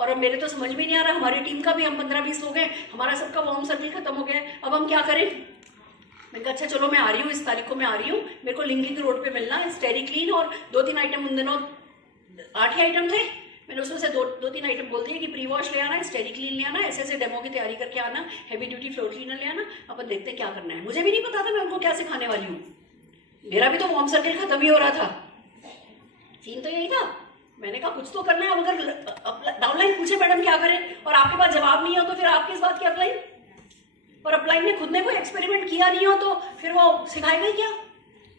और अब मेरे तो समझ में नहीं आ रहा, हमारी टीम का भी हम 15-20 लोग हैं, हमारा सबका वार्म सर्कल खत्म हो गया है, अब हम क्या करें। मैंने कहा अच्छा चलो मैं आ रही हूँ, इस तारीख को मैं आ रही हूँ, मेरे को लिंकिंग रोड पे मिलना है, स्टेरी क्लीन और 2-3 आइटम, उन दिनों 8 ही आइटम थे, मैंने उसमें से 2-3 आइटम बोल दिए कि प्री वॉश ले आना, स्टेरी क्लीन ले आना, ऐसे डेमो की तैयारी करके आना, हैवी ड्यूटी फ्लोर क्लीनर ले आना, अपन देखते हैं क्या करना है। मुझे भी नहीं पता था मैं उनको क्या सिखाने वाली हूँ, मेरा भी तो वार्म सर्कल खत्म ही हो रहा था, सीन तो यही था। मैंने कहा कुछ तो करना है, अब अगर डाउनलाइन पूछे मैडम क्या करें और आपके पास जवाब नहीं हो तो फिर आप किस बात की अपलाइन, और अपलाइन ने खुद ने कोई एक्सपेरिमेंट किया नहीं हो तो फिर वो सिखाएगा क्या।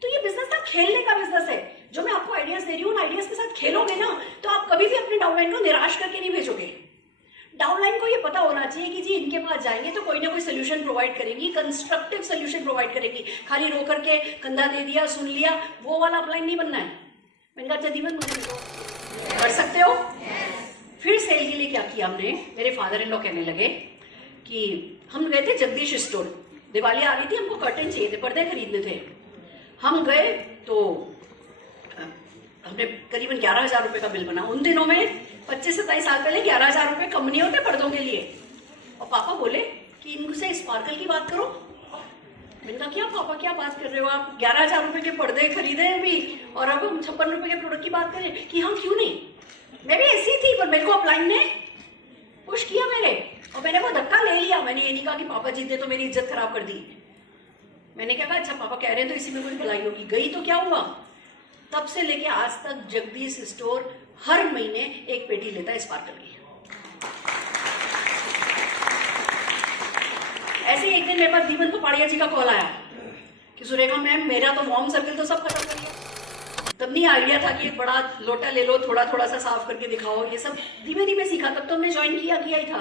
तो ये बिजनेस ना खेलने का बिजनेस है, जो मैं आपको आइडियाज दे रही हूँ, आइडियाज के साथ खेलोगे ना तो आप कभी भी अपने डाउनलाइन को निराश करके नहीं भेजोगे। डाउनलाइन को ये पता होना चाहिए कि जी इनके पास जाएंगे तो कोई ना कोई सोल्यूशन प्रोवाइड करेंगी, कंस्ट्रक्टिव सोल्यूशन प्रोवाइड करेगी, खाली रो करके कंधा दे दिया सुन लिया वो वाला अपलाइन नहीं बनना है। मैंने कहा अच्छा दीपक मुझे कर सकते हो। फिर सेल के लिए क्या किया हमने, मेरे फादर इन लॉ कहने लगे कि हम गए थे जगदीश स्टोर, दिवाली आ रही थी, हमको कर्टन चाहिए थे, पर्दे खरीदने थे। हम गए तो हमने करीबन 11,000 रुपए का बिल बना। उन दिनों में 25-27 साल पहले 11,000 रुपए कम नहीं होते पर्दों के लिए। और पापा बोले कि इनसे स्पार्कल की बात करो। मैंने कहा क्या पापा क्या बात कर रहे हो आप, 11,000 रुपए के पर्दे खरीदे अभी और अब हम 56 रुपए के प्रोडक्ट की बात करें कि हम क्यों नहीं। मैं भी ऐसी थी पर मेरे को अपलाइन ने पुश किया मेरे, और मैंने वो धक्का ले लिया। मैंने ये नहीं कहा कि पापा जीत दे तो मेरी इज्जत खराब कर दी। मैंने क्या कहा अच्छा पापा कह रहे हैं तो इसी में कोई भलाई होगी। गई तो क्या हुआ, तब से लेके आज तक जगदीश स्टोर हर महीने एक पेटी लेता है स्पार्कल की। ऐसे ही एक दिन मेरे पास दीपन पपाड़िया जी का कॉल आया कि सुरेखा मैम मेरा तो वार्म सर्कल तो सब खत्म कर लिया। तब नहीं आइडिया था कि एक बड़ा लोटा ले लो, थोड़ा थोड़ा सा साफ करके दिखाओ, ये सब धीमे धीमे सीखा। तब तो हमने ज्वाइन किया ही था।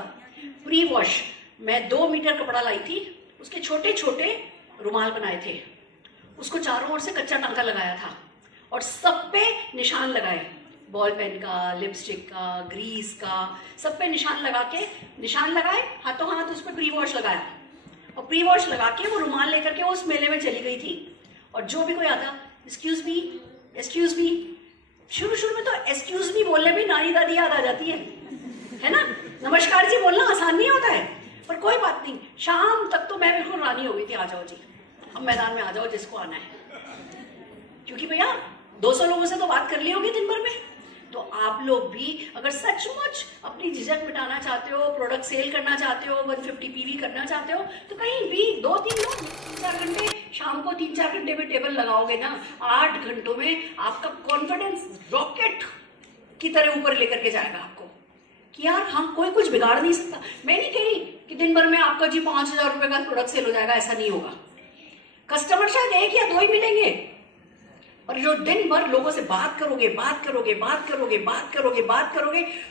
प्री वॉश मैं 2 मीटर कपड़ा लाई थी, उसके छोटे छोटे रुमाल बनाए थे, उसको चारों ओर से कच्चा टांका लगाया था और सब पे निशान लगाए, बॉल पेन का, लिपस्टिक का, ग्रीस का, सब पे निशान लगा के, निशान लगाए हाथों हाथ, उस पर प्री वॉश लगाया और प्री वॉश लगा के वो रुमाल लेकर के उस मेले में चली गई थी। और जो भी कोई आता एक्सक्यूज मी, शुरू में तो एक्सक्यूज मी बोलने भी नानी दादी याद आ जाती है ना। नमस्कार जी बोलना आसान नहीं होता है, पर कोई बात नहीं। शाम तक तो मैं बिल्कुल रानी हो गई थी, आ जाओ जी अब मैदान में आ जाओ जिसको आना है। क्योंकि भैया 200 लोगों से तो बात कर ली होगी दिन भर में, तो आप लोग भी अगर सचमुच अपनी झिझक मिटाना चाहते हो, प्रोडक्ट सेल करना चाहते हो, 150 पीवी करना चाहते हो, तो कहीं भी 2-3 लोग 3-4 घंटे, शाम को 3-4 घंटे में टेबल लगाओगे ना, 8 घंटों में आपका कॉन्फिडेंस रॉकेट की तरह ऊपर लेकर के जाएगा आपको कि यार हम कोई कुछ बिगाड़ नहीं सकता। मैं नहीं कह रही कि दिन भर में आपका जी 5,000 रुपए का प्रोडक्ट सेल हो जाएगा, ऐसा नहीं होगा। कस्टमर शायद 1 या 2 ही मिलेंगे, और जो दिन भर लोगों से बात करोगे,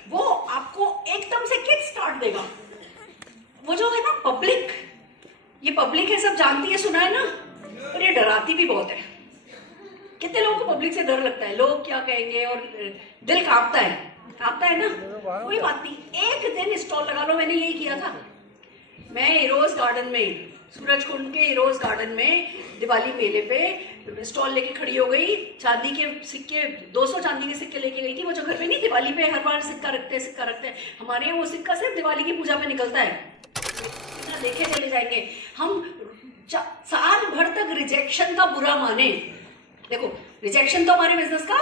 वो आपको एकदम से किक स्टार्ट देगा। वो जो है ना पब्लिक, ये पब्लिक है सब जानती है, सुना है ना, पर ये डराती भी बहुत है। कितने लोगों को पब्लिक से डर लगता है, लोग क्या कहेंगे, और दिल कांपता है ना। कोई बात नहीं, एक दिन स्टॉल लगा लो। मैंने यही किया था। मैं इरोज गार्डन में, सूरज कुंड के इरोज गार्डन में दिवाली मेले पे स्टॉल लेके खड़ी हो गई। चांदी के सिक्के, 200 चांदी के सिक्के लेके गई थी। वो जो घर पे नहीं दिवाली पे हर बार सिक्का रखते हैं, हमारे यहाँ वो सिक्का सिर्फ दिवाली की पूजा पे निकलता है। देखे चले जाएंगे हम। साल भर तक रिजेक्शन का बुरा माने, देखो रिजेक्शन तो हमारे बिजनेस का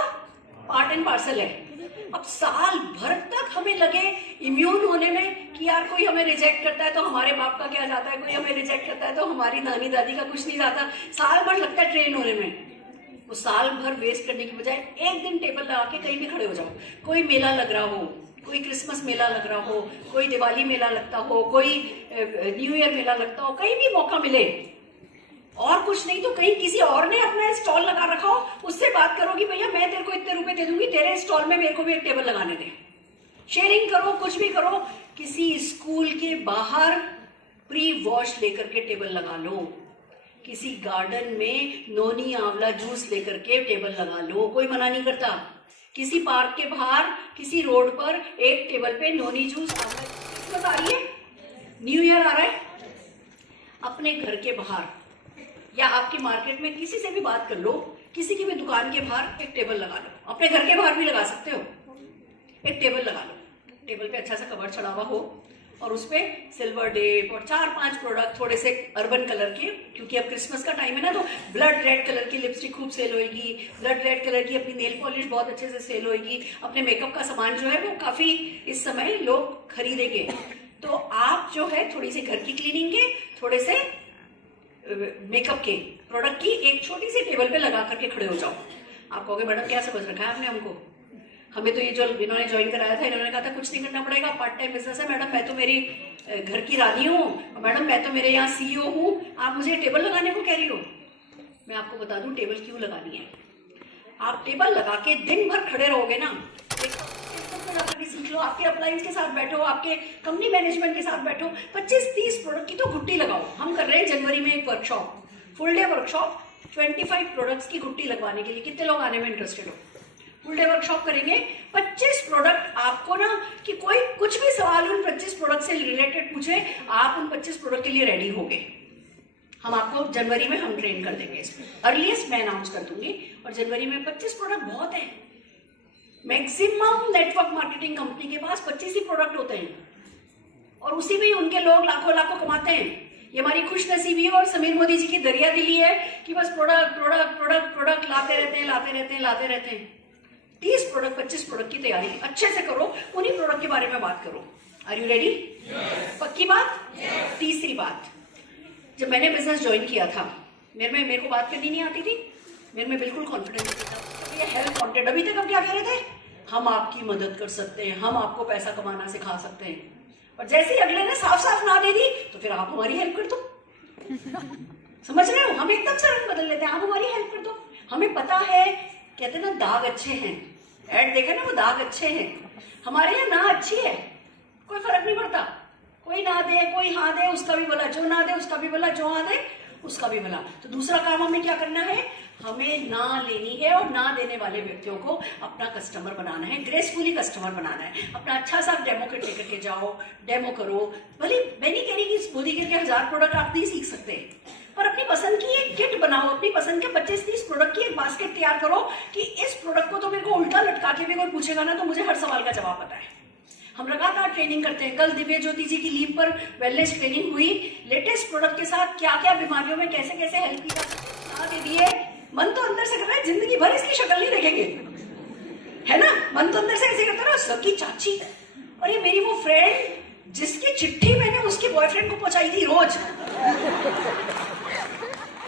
पार्ट एंड पार्सल है। अब साल भर तक हमें लगे इम्यून होने में कि यार कोई हमें रिजेक्ट करता है तो हमारे बाप का क्या जाता है, कोई हमें रिजेक्ट करता है तो हमारी नानी दादी का कुछ नहीं जाता। साल भर लगता है ट्रेन होने में। वो साल भर वेस्ट करने की बजाय एक दिन टेबल लगा के कहीं भी खड़े हो जाओ। कोई मेला लग रहा हो, कोई क्रिसमस मेला लग रहा हो, कोई दिवाली मेला लगता हो, कोई न्यू ईयर मेला लगता हो, कहीं भी मौका मिले, और कुछ नहीं तो कहीं किसी और ने अपना स्टॉल लगा रखा हो, उससे बात करो कि भैया मैं तेरे को इतने रुपए दे दूंगी, तेरे स्टॉल में मेरे को भी एक टेबल लगाने दे। शेयरिंग करो, कुछ भी करो। किसी स्कूल के बाहर प्री वॉश लेकर के टेबल लगा लो, किसी गार्डन में नोनी आंवला जूस लेकर के टेबल लगा लो, कोई मना नहीं करता। किसी पार्क के बाहर, किसी रोड पर एक टेबल पे नोनी जूस, आंवला जूस आ रही है, न्यू ईयर आ रहा है, अपने घर के बाहर या आपकी मार्केट में किसी से भी बात कर लो, किसी की भी दुकान के बाहर एक टेबल लगा लो। अपने घर के बाहर भी लगा सकते हो, एक टेबल लगा लो। टेबल पे अच्छा सा कवर चढ़ा हुआ हो और उस पे सिल्वर डेप और 4-5 प्रोडक्ट थोड़े से अर्बन कलर के, क्योंकि अब क्रिसमस का टाइम है ना, तो ब्लड रेड कलर की लिपस्टिक खूब सेल होगी, ब्लड रेड कलर की अपनी नेल पॉलिश बहुत अच्छे से सेल होगी, अपने मेकअप का सामान जो है वो काफी इस समय लोग खरीदेंगे। तो आप जो है थोड़ी सी घर की क्लीनिंग के, थोड़े से मेकअप के प्रोडक्ट की एक छोटी सी टेबल पे लगा करके खड़े हो जाओ। आप कहोगे मैडम क्या समझ रखा है आपने हमको, हमें तो ये जो इन्होंने ज्वाइन कराया था इन्होंने कहा था कुछ नहीं करना पड़ेगा, पार्ट टाइम बिजनेस है मैडम, मैं तो मेरी घर की रानी हूँ, मैडम मैं तो मेरे यहाँ सीईओ हूँ, आप मुझे टेबल लगाने को कह रही हो। मैं आपको बता दूं टेबल क्यों लगानी है। आप टेबल लगा के दिन भर खड़े रहोगे ना, सीख लो, आपके अप्लायंस के साथ बैठो, आपके कंपनी मैनेजमेंट के साथ बैठो, 25-30 प्रोडक्ट की तो घुट्टी लगाओ। हम कर रहे हैं जनवरी में एक workshop, full day workshop, 25 products की घुट्टी लगवाने के लिए। कितने लोग आने में इंटरेस्टेड हो? फुल डे वर्कशॉप करेंगे, 25 प्रोडक्ट आपको ना, कि कोई कुछ भी सवाल उन 25 प्रोडक्ट से रिलेटेड पूछे, आप उन 25 प्रोडक्ट के लिए रेडी होगे। हम आपको जनवरी में हम ट्रेन कर देंगे इसमें, अर्लीस्ट मैं अनाउंस कर दूंगी। और जनवरी में 25 प्रोडक्ट बहुत है, मैक्सिमम नेटवर्क मार्केटिंग कंपनी के पास 25 ही प्रोडक्ट होते हैं और उसी में उनके लोग लाखों लाखों कमाते हैं। ये हमारी खुश नसीबी और समीर मोदी जी की दरिया दिली है कि बस प्रोडक्ट प्रोडक्ट प्रोडक्ट प्रोडक्ट लाते रहते हैं, लाते रहते हैं, लाते रहते हैं। 30 प्रोडक्ट 25 प्रोडक्ट की तैयारी अच्छे से करो, उन्हीं प्रोडक्ट के बारे में बात करो। Are you ready? पक्की बात? तीसरी बात, जब मैंने बिजनेस ज्वाइन किया था, मेरे को बात करनी नहीं आती थी, मेरे में बिल्कुल कॉन्फिडेंस नहीं था। ये हेल्प वांटेड, अभी तक हम क्या कह रहे थे, हम आपकी मदद कर सकते हैं, हम आपको पैसा कमाना सिखा सकते हैं। और जैसे ही अगले ने साफ साफ ना दे दी तो फिर आप हमारी हेल्प कर दो। समझ रहे हो? हम एकदम से रंग बदल लेते हैं, आप हमारी हेल्प कर दो। हमें पता है, कहते हैं ना दाग अच्छे हैं, ऐड देखा ना, वो दाग अच्छे हैं। हमारे यहाँ ना अच्छी है, कोई फर्क नहीं पड़ता, कोई ना दे कोई हाँ दे, उसका भी भला, जो ना दे उसका भी भला, जो हाँ दे उसका भी भला। तो दूसरा काम हमें क्या करना है, हमें ना लेनी है और ना देने वाले व्यक्तियों को अपना कस्टमर बनाना है, ग्रेसफुली कस्टमर बनाना है। अपना अच्छा सा डेमो किट लेकर के जाओ, डेमो करो। भले मैं नहीं कह रही कि मोदी के 1000 प्रोडक्ट आप नहीं सीख सकते, पर अपनी पसंद की एक किट बनाओ, अपनी पसंद के 25-30 प्रोडक्ट की एक बास्केट तैयार करो कि इस प्रोडक्ट को तो मेरे को उल्टा लटका के भी कोई पूछेगा ना तो मुझे हर सवाल का जवाब पता है। हम लगातार ट्रेनिंग करते हैं। कल दिव्य ज्योति जी की लीव पर वेलनेस ट्रेनिंग हुई, लेटेस्ट प्रोडक्ट के साथ क्या क्या बीमारियों में कैसे कैसे हेल्प की जा सकती है। मन तो अंदर से कर रहा है, जिंदगी भर इसकी शक्ल नहीं देखेंगे, है ना? मन तो अंदर से ऐसे करता है, सकी चाची, और ये मेरी वो फ्रेंड जिसकी चिट्ठी मैंने उसके बॉयफ्रेंड को पहुंचाई थी रोज।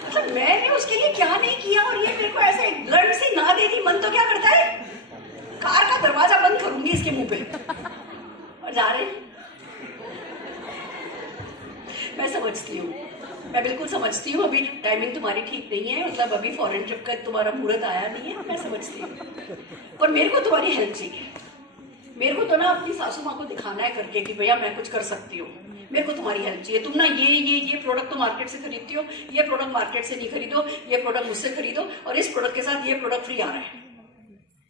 मतलब मैंने उसके लिए क्या नहीं किया और ये मेरे को ऐसे ब्लड से ना दे दी। मन तो क्या करता है, कार का दरवाजा बंद करूंगी इसके मुंह पे। और जा रहे, मैं समझती हूँ, मैं बिल्कुल समझती हूँ, अभी टाइमिंग तुम्हारी ठीक नहीं है, मतलब अभी फॉरेन ट्रिप का तुम्हारा मुहूर्त आया नहीं है, मैं समझती हूँ। पर मेरे को तुम्हारी हेल्प चाहिए। मेरे को तो ना अपनी सासू माँ को दिखाना है करके कि भैया मैं कुछ कर सकती हूँ। मेरे को तुम्हारी हेल्प चाहिए। तुम ना ये प्रोडक्ट तो मार्केट से खरीदती हो, ये प्रोडक्ट मार्केट से नहीं खरीदो, ये प्रोडक्ट मुझसे खरीदो और इस प्रोडक्ट के साथ ये प्रोडक्ट फ्री आ रहा है।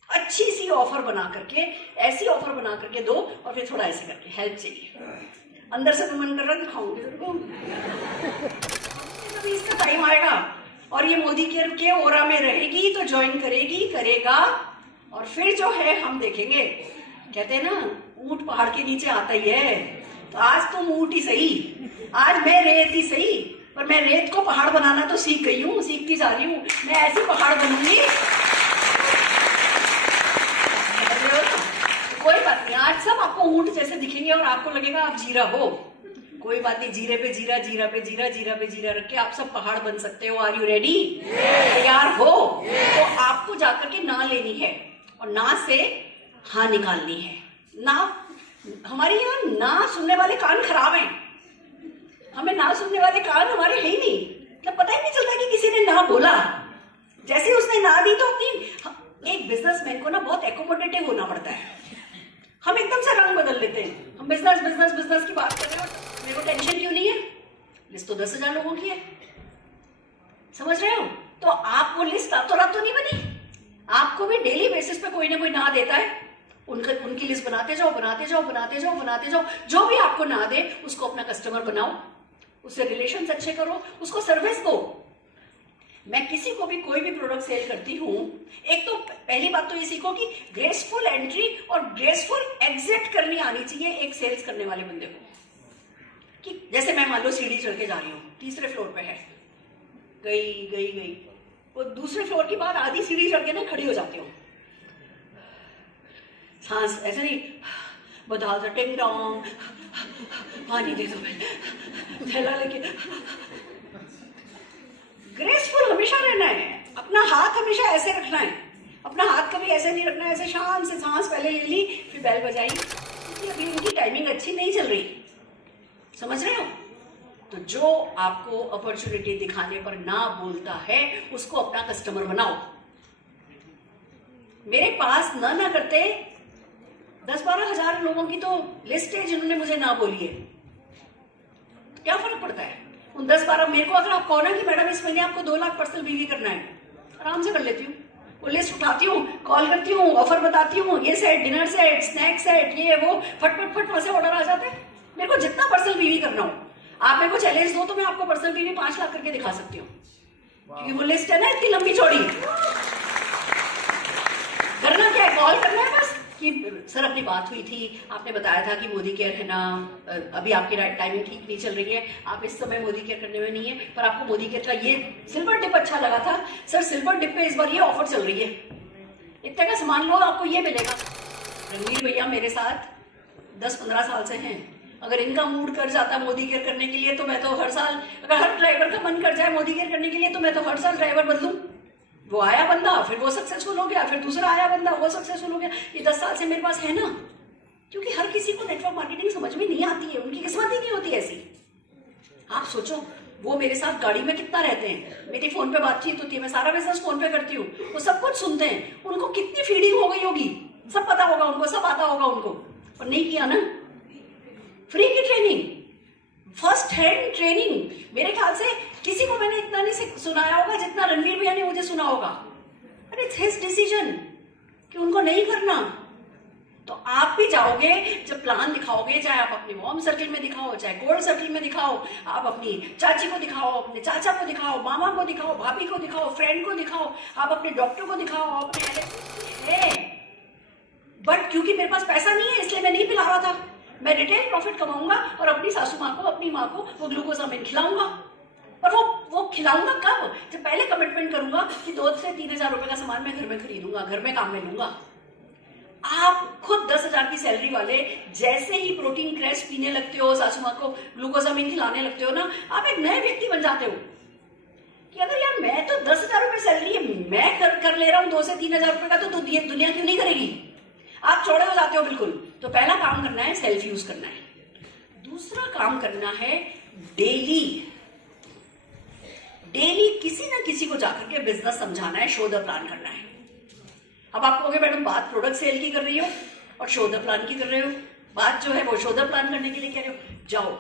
अच्छी सी ऑफर बना करके, ऐसी ऑफर बना करके दो और फिर थोड़ा ऐसे करके हेल्प चाहिए। अंदर से तो मन कर रहा है दिखाऊंगी तेरे को, अभी इसका टाइम आएगा और ये मोदी के ओरा में रहेगी तो ज्वाइन करेगी, करेगा और फिर जो है हम देखेंगे। कहते हैं ना ऊंट पहाड़ के नीचे आता ही है, तो आज तुम ऊंट ही सही, आज मैं रेत ही सही, पर मैं रेत को पहाड़ बनाना तो सीख गई हूँ, सीखती जा रही हूँ। मैं ऐसी पहाड़ बनूंगी, कोई बात नहीं, आज सब आपको ऊंट जैसे दिखेंगे और आपको लगेगा आप जीरा हो। कोई बात नहीं, जीरे पे जीरा, जीरा पे जीरा, जीरा पे जीरा रख के आप सब पहाड़ बन सकते हो। Are you ready? तैयार हो? तो आपको जाकर के ना लेनी है और ना से हाँ निकालनी है। ना, हमारे यहाँ ना सुनने वाले कान खराब हैं, हमें ना सुनने वाले कान हमारे है ही नहीं, मतलब पता ही नहीं चलता कि किसी ने ना बोला। जैसे उसने ना दी तो अपनी, एक बिजनेसमैन को ना बहुत एकोमोडेटिव होना पड़ता है। हम एकदम से रंग बदल लेते हैं। हम बिजनेस बिजनेस बिजनेस की बात कर रहे हो, मेरे को टेंशन क्यों नहीं है, लिस्ट तो 10,000 लोगों की है, समझ रहे हो? तो आप वो लिस्ट रातों रात तो नहीं बनी, आपको भी डेली बेसिस पे कोई ना कोई ना देता है, उनकी लिस्ट बनाते जाओ, बनाते जाओ, बनाते जाओ, बनाते जाओ। जो भी आपको ना दे उसको अपना कस्टमर बनाओ, उससे रिलेशंस अच्छे करो, उसको सर्विस दो। मैं किसी को भी कोई भी प्रोडक्ट सेल करती हूँ, एक तो पहली बात तो ये सीखो कि ग्रेसफुल एंट्री और ग्रेसफुल एग्जिट करनी आनी चाहिए एक सेल्स करने वाले बंदे को। कि जैसे मैं मान लो सीढ़ी चढ़ के जा रही हूँ, तीसरे फ्लोर पे है, गई वो दूसरे फ्लोर की बाद आधी सीढ़ी चढ़ के ना खड़ी हो जाती हूँ, सांस ऐसे नहीं, बता दो टिंग डोंग, पानी दे दो, थैला लेके। ग्रेसफुल हमेशा रहना है, अपना हाथ हमेशा ऐसे रखना है, अपना हाथ कभी ऐसे नहीं रखना है, ऐसे शांत से सांस पहले ले ली फिर बेल बजाई, क्योंकि अभी उनकी टाइमिंग अच्छी नहीं चल रही, समझ रहे हो? तो जो आपको अपॉर्चुनिटी दिखाने पर ना बोलता है उसको अपना कस्टमर बनाओ। मेरे पास ना करते 10-12 हजार लोगों की तो लिस्ट है जिन्होंने मुझे ना बोली है, तो क्या फर्क पड़ता है उन 10-12। मेरे को अगर आप कहो ना कि मैडम इस महीने आपको 2 लाख पर्सनल बीवी करना है, आराम से कर लेती हूँ, वो लिस्ट उठाती हूँ, कॉल करती हूँ, ऑफर बताती हूँ, ये set, dinner set, snack set, ये वो, फट वहां से ऑर्डर आ जाते हैं। मेरे को जितना पर्सनल बीवी करना हो, आप मेरे को चैलेंज दो तो मैं आपको पर्सनल बीवी 5 लाख करके दिखा सकती हूँ, क्योंकि वो लिस्ट है ना इतनी लंबी चौड़ी। करना क्या है, कॉल करना है बस कि सर अपनी बात हुई थी, आपने बताया था कि मोदी केयर है ना, अभी आपकी टाइमिंग ठीक नहीं चल रही है, आप इस समय मोदी केयर करने में नहीं है, पर आपको मोदी केयर का ये सिल्वर डिप अच्छा लगा था, सर सिल्वर डिप पे इस बार ये ऑफर चल रही है, इतने का सामान लो आपको ये मिलेगा। रणवीर भैया मेरे साथ 10-15 साल से हैं, अगर इनका मूड कर जाता मोदी केयर करने के लिए तो मैं तो हर साल, अगर हर ड्राइवर का मन कर जाए मोदी केयर करने के लिए तो मैं तो हर साल ड्राइवर बदलूं। वो आया बंदा फिर वो सक्सेसफुल हो गया, फिर दूसरा आया बंदा वो सक्सेसफुल हो गया, ये 10 साल से मेरे पास है ना, क्योंकि हर किसी को नेटवर्क मार्केटिंग समझ में नहीं आती है, उनकी किस्मत ही नहीं होती ऐसी। आप सोचो वो मेरे साथ गाड़ी में कितना रहते हैं, मेरी फोन पे बातचीत होती है, मैं सारा बिजनेस फोन पे करती हूँ, वो सब कुछ सुनते हैं, उनको कितनी फीडिंग हो गई होगी, सब पता होगा उनको, सब आता होगा उनको, और नहीं किया ना। फ्री की ट्रेनिंग, फर्स्ट हैंड ट्रेनिंग, मेरे ख्याल से किसी को मैंने इतना नहीं सुनाया होगा जितना रणवीर भैया ने मुझे सुना होगा। अरे इट्स हिज डिसीजन कि उनको नहीं करना। तो आप भी जाओगे, जब प्लान दिखाओगे, चाहे आप अपने मॉम सर्किल में दिखाओ, चाहे गोल्ड सर्किल में दिखाओ, आप अपनी चाची को दिखाओ, अपने चाचा को दिखाओ, मामा को दिखाओ, भाभी को दिखाओ, फ्रेंड को दिखाओ, आप अपने डॉक्टर को दिखाओ, अपने बट क्योंकि मेरे पास पैसा नहीं है इसलिए मैं नहीं पिला रहा था, मैं रिटेल प्रॉफिट कमाऊंगा और अपनी सासू माँ को, अपनी माँ को वो ग्लूकोजामिन खिलाऊंगा। और वो खिलाऊंगा कब, जब पहले कमिटमेंट करूंगा कि 2 से 3 हजार रुपए का सामान मैं घर में खरीदूंगा, घर में काम में लूंगा। आप खुद 10,000 की सैलरी वाले जैसे ही प्रोटीन क्रैश पीने लगते हो, सासू माँ को ग्लूकोजामिन खिलाने लगते हो ना, आप एक नए व्यक्ति बन जाते हो कि अगर यार मैं तो 10,000 रुपए सैलरी है, मैं कर ले रहा हूँ 2 से 3 हजार रुपए का, तो दुनिया क्यों नहीं करेगी। आप चौड़े हो जाते हो बिल्कुल। तो पहला काम करना है सेल्फ यूज करना है। दूसरा काम करना है डेली किसी ना किसी को जाकर के बिजनेस समझाना है, शो द प्लान करना है। अब आप कहोगे मैडम बात प्रोडक्ट सेल की कर रही हो और शो द प्लान की कर रहे हो, बात जो है वो शो द प्लान करने के लिए कह रहे हो, जाओ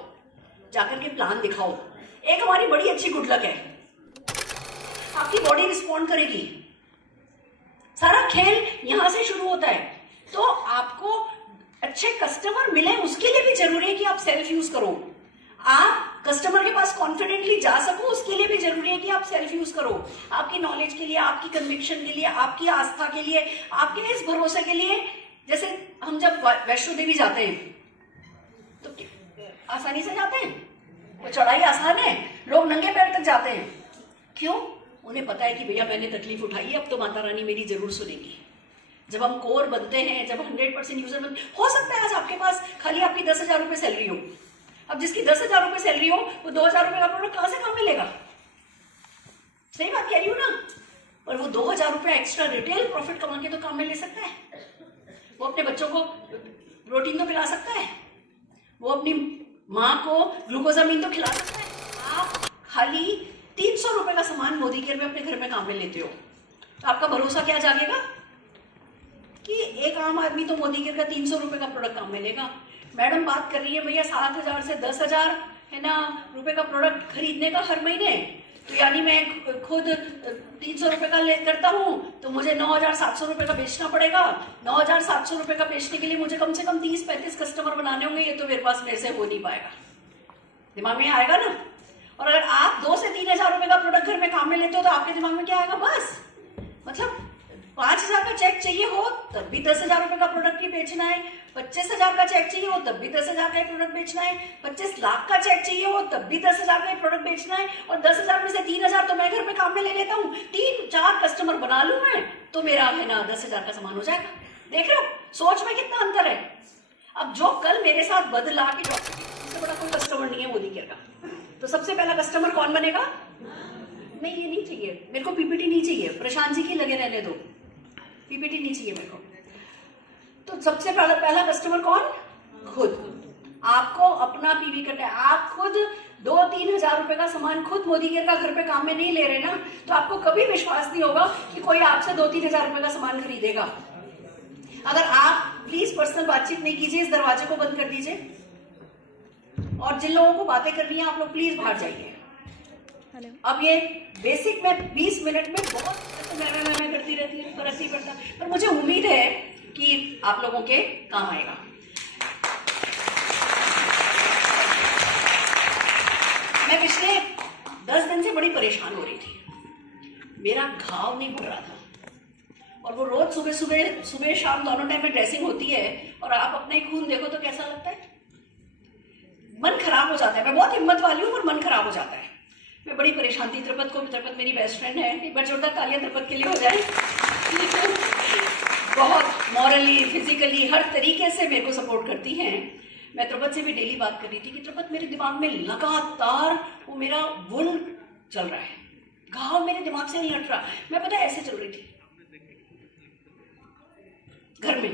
जाकर के प्लान दिखाओ। एक हमारी बड़ी अच्छी गुड लक है, आपकी बॉडी रिस्पॉन्ड करेगी। सारा खेल यहां से शुरू होता है। तो आपको अच्छे कस्टमर मिले उसके लिए भी जरूरी है कि आप सेल्फ यूज करो, आप कस्टमर के पास कॉन्फिडेंटली जा सको उसके लिए भी जरूरी है कि आप सेल्फ यूज करो। आपकी नॉलेज के लिए, आपकी कन्विक्शन के लिए, आपकी आस्था के लिए, आपके इस भरोसे के लिए। जैसे हम जब वैष्णो देवी जाते हैं तो आसानी से जाते हैं, वो चढ़ाई आसान है, लोग नंगे पैर तक जाते हैं। क्यों? उन्हें पता है कि भैया मैंने तकलीफ उठाई है, अब तो माता रानी मेरी जरूर सुनेगी। जब हम कोर बनते हैं, जब 100% यूजर बनते, हो सकता है आज आपके पास खाली आपकी 10,000 रुपए सैलरी हो। अब जिसकी 10,000 रुपए सैलरी हो वो 2,000 रुपए का प्रोडक्ट कहां से काम मिलेगा? सही बात कह रही हूं ना? पर वो 2,000 रुपए एक्स्ट्रा रिटेल प्रॉफिट कमा के तो काम में ले सकता है। वो अपने बच्चों को प्रोटीन तो पिला सकता है, वो अपनी माँ को ग्लूकोजामिन तो खिला सकता है। आप खाली 300 रुपए का सामान मोदी केयर में अपने घर में काम में लेते हो, तो आपका भरोसा क्या जागेगा कि एक आम आदमी तो मोदी केयर का 300 रुपए का प्रोडक्ट काम में लेगा। मैडम बात कर रही है भैया 7,000 से 10,000 है ना रुपए का प्रोडक्ट खरीदने का हर महीने, तो यानी मैं खुद 300 रुपए का करता हूँ तो मुझे 9,700 रुपए का बेचना पड़ेगा। 9,700 रुपए का बेचने के लिए मुझे कम से कम 30-35 कस्टमर बनाने होंगे। ये तो मेरे से हो नहीं पाएगा। दिमाग में आएगा ना? और अगर आप 2 से 3 हजार रुपए का प्रोडक्ट घर में काम में लेते हो तो आपके दिमाग में क्या आएगा, बस मतलब 5,000 का चेक चाहिए हो तब भी 10,000 रुपए का प्रोडक्ट ही बेचना है, 25,000 का चेक चाहिए हो तब भी 10,000 का ही प्रोडक्ट बेचना है, 25 लाख का चेक चाहिए हो तब भी 10,000 का ही प्रोडक्ट बेचना है, और 10,000 में से 3,000 तो मैं घर पे काम में ले लेता हूँ, 3-4 कस्टमर बना लूं मैं तो मेरा है ना 10,000 का सामान हो जाएगा। देख रहे हो सोच में कितना अंतर है। अब जो कल मेरे साथ बदला कि सबसे बड़ा कोई कस्टमर नहीं है मोदी केयर का, तो सबसे पहला कस्टमर कौन बनेगा? नहीं ये नहीं चाहिए मेरे को, पीपीटी नहीं चाहिए, प्रशांत जी की लगे रहने दो, पीपीटी नहीं चाहिए मेरे को। तो सबसे पहला कस्टमर कौन? खुद। आपको अपना पीवी करना है। आप खुद 2-3 हजार रुपए का सामान खुद मोदी केयर का घर पे काम में नहीं ले रहे ना, तो आपको कभी विश्वास नहीं होगा कि कोई आपसे 2-3 हजार रुपए का सामान खरीदेगा। अगर आप प्लीज पर्सनल बातचीत नहीं कीजिए, इस दरवाजे को बंद कर दीजिए, और जिन लोगों को बातें करनी है आप लोग प्लीज बाहर जाइए। अब ये बेसिक में 20 मिनट में बहुत मैं करती रहती हूँ, फर्क नहीं पड़ता, पर मुझे उम्मीद है कि आप लोगों के काम आएगा। मैं पिछले 10 दिन से बड़ी परेशान हो रही थी, मेरा घाव नहीं भर रहा था, और वो रोज सुबह शाम दोनों टाइम में ड्रेसिंग होती है, और आप अपना ही खून देखो तो कैसा लगता है, मन खराब हो जाता है। मैं बहुत हिम्मत वाली हूँ पर मन खराब हो जाता है। मैं बड़ी परेशान थी। त्रिपत मेरी बेस्ट फ्रेंड है, एक बार जोरदार तालियां त्रिपत के लिए हो जाए। बहुत मॉरली फिजिकली हर तरीके से मेरे को सपोर्ट करती हैं। मैं त्रिपत से भी डेली बात कर रही थी कि त्रिपत मेरे दिमाग में लगातार वो मेरा वुंड चल रहा है, घाव मेरे दिमाग से नहीं हट रहा। मैं पता है ऐसे चल रही थी घर में,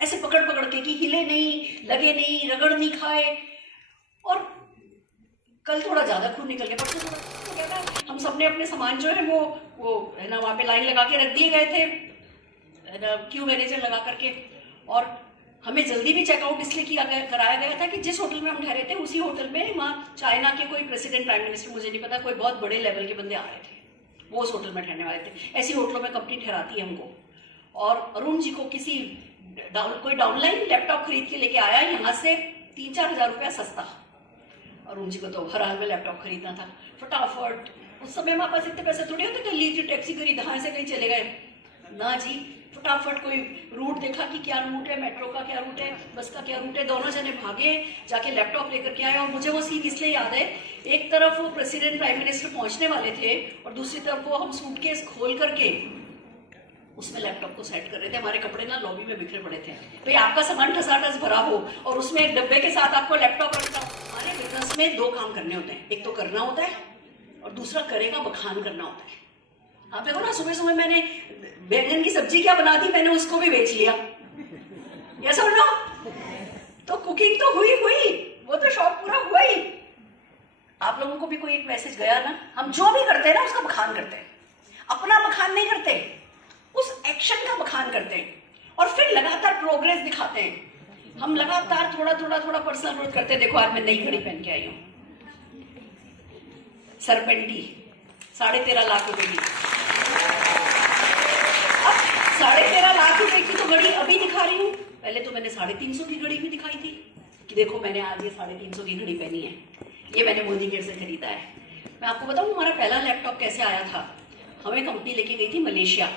ऐसे पकड़ पकड़ के कि हिले नहीं, लगे नहीं, रगड़ नहीं खाए। और कल थोड़ा ज्यादा खून निकल गया, परसों थोड़ा तो क्या था, हम सबने अपने सामान जो है वो है ना वहां पे लाइन लगा के रख दिए गए थे, क्यू मैनेजर लगा करके, और हमें जल्दी भी चेकआउट इसलिए कराया गया था कि जिस होटल में हम ठहरे थे उसी होटल में वहाँ चाइना के कोई प्रेसिडेंट, प्राइम मिनिस्टर, मुझे नहीं पता, कोई बहुत बड़े लेवल के बंदे आ रहे थे, वो उस होटल में ठहरने वाले थे। ऐसी होटलों में कंपनी ठहराती है हमको। और अरुण जी को कोई डाउनलाइन लैपटॉप खरीद के लेके आया यहाँ से 3-4 हजार रुपया सस्ता। अरुण जी को तो हर हाल में लैपटॉप खरीदना था फटाफट। उस समय हमारे पास इतने पैसे थोड़ी होते थे, लीजिए टैक्सी करी, यहाँ से कहीं चले गए ना जी, फटाफट कोई रूट देखा कि क्या रूट है, मेट्रो का क्या रूट है, बस का क्या रूट है, दोनों जने भागे जाके लैपटॉप लेकर के आए। और मुझे वो सीन इसलिए याद है, एक तरफ वो प्रेसिडेंट प्राइम मिनिस्टर पहुंचने वाले थे और दूसरी तरफ वो हम सूटकेस खोल करके उसमें लैपटॉप को सेट कर रहे थे। हमारे कपड़े ना लॉबी में बिखरे पड़े थे। भाई आपका सामान ठसाठस भरा हो और उसमें एक डब्बे के साथ आपको लैपटॉप रखना। हमारे बिजनेस में 2 काम करने होते हैं, एक तो करना होता है और दूसरा करेगा बखान करना होता है। आप देखो ना, सुबह सुबह मैंने बैंगन की सब्जी क्या बना दी, मैंने उसको भी बेच लिया, ये सब ना, तो कुकिंग तो हुई, वो तो शौक पूरा हुआ ही। आप लोगों को भी कोई एक मैसेज गया ना, हम जो भी करते हैं ना उसका बखान करते हैं, अपना बखान नहीं करते, उस एक्शन का बखान करते हैं और फिर लगातार प्रोग्रेस दिखाते हैं। हम लगातार थोड़ा पर्सनल ग्रोथ करते हैं। देखो आज मैं नई घड़ी पहन के आई हूँ, सरपेंटी 13.5 लाख रुपए की। अब 13.5 लाख रुपए की तो घड़ी अभी दिखा रही हूँ, पहले तो मैंने 350 की घड़ी भी दिखाई थी कि देखो मैंने आज ये 350 की घड़ी पहनी है, ये मैंने मोदी केयर से खरीदा है। मैं आपको बताऊं हमारा पहला लैपटॉप कैसे आया था। हमें कंपनी लेके गई थी मलेशिया।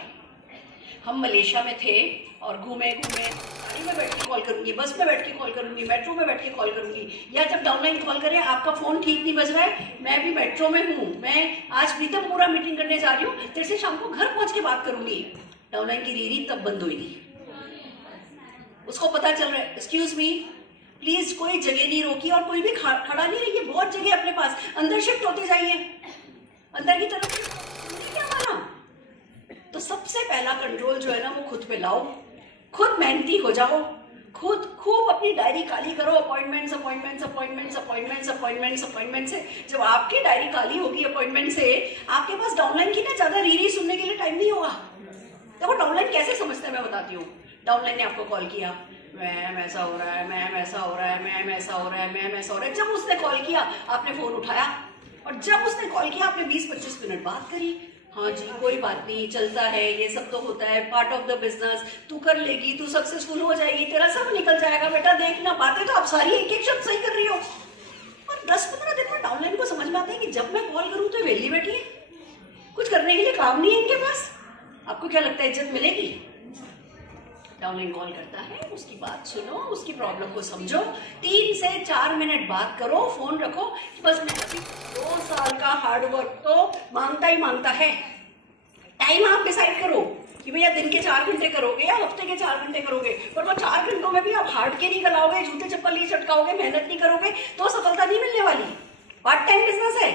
हम मलेशिया में थे और घूमे, गाड़ी में बैठ के कॉल करूंगी, बस में बैठ के कॉल करूंगी, मेट्रो में बैठ के कॉल करूंगी, या जब डाउनलाइन कॉल करें आपका फोन ठीक नहीं बज रहा है, मैं भी मेट्रो में हूँ, मैं आज प्रीतम पूरा मीटिंग करने जा रही हूँ, तेरे से शाम को घर पहुंच के बात करूंगी। डाउनलाइन की रीरी तब बंद हुई थी। उसको पता चल रहा है, एक्सक्यूज मी प्लीज, कोई जगह नहीं रोकी और कोई भी खड़ा नहीं रहिए, बहुत जगह अपने पास, अंदर शिफ्ट होते जाइए, अंदर की तरफ क्या माना। तो सबसे पहला कंट्रोल जो है ना वो खुद पे लाओ, खुद मेहनती हो जाओ, खुद खूब अपनी डायरी काली करो, अपॉइंटमेंट्स से। जब आपकी डायरी काली होगी अपॉइंटमेंट से, आपके पास डाउनलाइन की ना ज्यादा रीरी सुनने के लिए टाइम नहीं होगा। देखो डाउनलाइन कैसे समझते हैं मैं बताती हूँ। डाउनलाइन ने आपको कॉल किया, मैम ऐसा हो रहा है, मैम ऐसा हो रहा है, मैम ऐसा हो रहा है, मैम ऐसा हो रहा है। जब उसने कॉल किया आपने फोन उठाया, और जब उसने कॉल किया आपने 20-25 मिनट बात करी। हाँ जी कोई बात नहीं, चलता है, ये सब तो होता है, पार्ट ऑफ द बिजनेस, तू कर लेगी, तू सक्सेसफुल हो जाएगी, तेरा सब निकल जाएगा बेटा, देखना। बातें तो आप सारी एक एक शब्द सही कर रही हो, और 10-15 दिन में डाउनलाइन को समझ में आता है कि जब मैं कॉल करूं तो वेली बैठी है, कुछ करने के लिए काम नहीं है इनके पास। आपको क्या लगता है इज्जत मिलेगी? डाउनलाइन कॉल करता है, उसकी बात सुनो, उसकी प्रॉब्लम को समझो, 3 से 4 मिनट बात करो, फोन रखो कि बस मैं 2 साल का हार्डवर्क तो मांगता ही मांगता है। टाइम आप डिसाइड करो कि भैया दिन के 4 घंटे करोगे या हफ्ते के 4 घंटे करोगे, पर वो 4 घंटों में भी आप हार्ड के नहीं गलाओगे, जूते चप्पल नहीं चटकाओगे, मेहनत नहीं करोगे तो सफलता नहीं मिलने वाली। पार्ट टाइम बिजनेस है,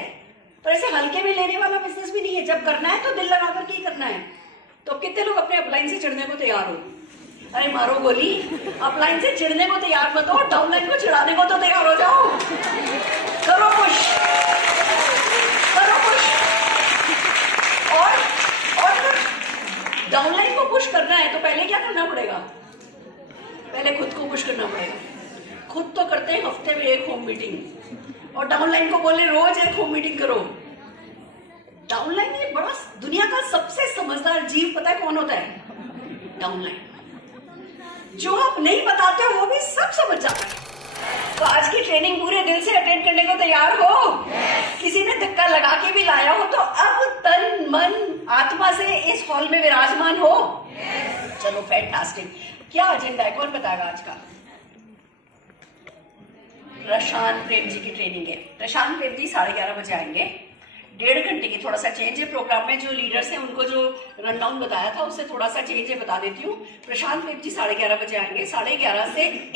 तो ऐसे हल्के में लेने वाला बिजनेस भी नहीं है। जब करना है तो दिल लगा करके ही करना है। तो कितने लोग अपने अपलाइन से चिढ़ने को तैयार हो? अरे मारो गोली, अपलाइन से चिढ़ने को तैयार मत हो, डाउनलाइन को चिढ़ाने को तो तैयार हो जाओ। करो पुश, करो पुश। और डाउनलाइन को पुश करना है तो पहले क्या करना पड़ेगा? पहले खुद को पुश करना पड़ेगा। खुद तो करते हैं हफ्ते में 1 होम मीटिंग, और डाउनलाइन को बोले रोज 1 होम मीटिंग करो। डाउनलाइन ये बड़ा, दुनिया का सबसे समझदार जीव पता है कौन होता है? डाउनलाइन। जो आप नहीं बताते हो वो भी सब समझ जाता है। तो आज की ट्रेनिंग पूरे दिल से अटेंड करने को तैयार हो? किसी ने धक्का लगा के भी लाया हो तो अब तन मन आत्मा से इस हॉल में विराजमान हो? चलो फैंटास्टिक। क्या एजेंडा है, कौन बताएगा आज का? प्रशांत प्रेम जी की ट्रेनिंग है। प्रशांत प्रेम जी 11:30 बजे आएंगे। 1.5 घंटे की थोड़ा सा चेंज है प्रोग्राम में। जो लीडर्स हैं उनको जो रन डाउन बताया था उससे थोड़ा सा चेंज है, बता देती हूँ। प्रशांत प्रेम जी 11:30 बजे आएंगे। 11:30 से